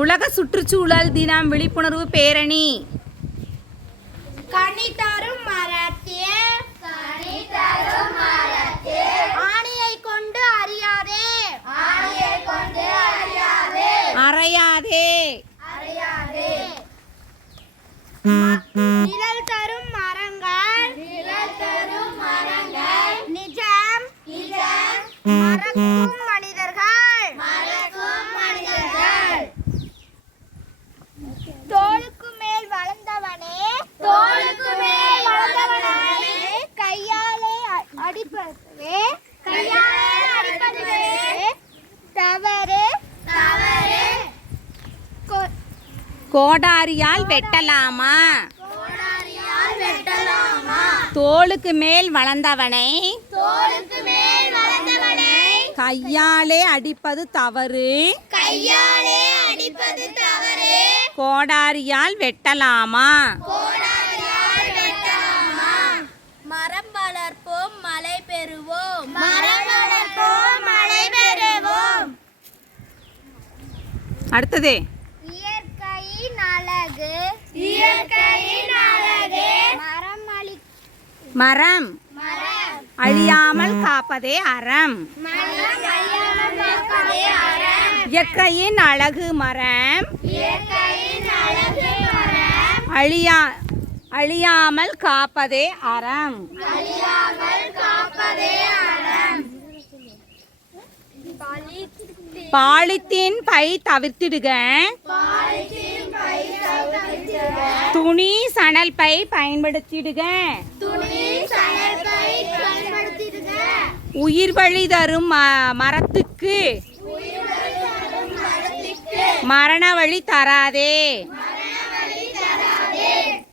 உலக சுற்றுச்சூழல் தினம் விழிப்புணர்வு பேரணி. கனி தரும் மரத்தில் ஆணியை கொண்டு அறியாதே அறையாதே. நிழல் தரும் மரங்கள் நிஜம் மறக்கும் மனிதர்கள் தோளுக்கு மேல் வளர்ந்தவனே கையாலே அடிப்பதுவே தவறு கோடாரியால் வெட்டலாமா? தோளுக்கு மேல் வளர்ந்தவனை கையாலே அடிப்பது தவறு. கோடாரியால் வெட்டலாமா? மரம் வளர்ப்போம் மழை பெறுவோம் அடுத்தது இயற்கையின் அழகு மரம் அழியாமல் காப்பதே அறம். இயற்கையின் அழகு மரம் அழியாமல் காப்பதே அறம். பாலித்தீன் பை தவிர்த்திடுக. துணி சணல் பை பயன்படுத்திடுக. உயிர் வழி தரும் மரத்துக்கு மரண வழி தராதே.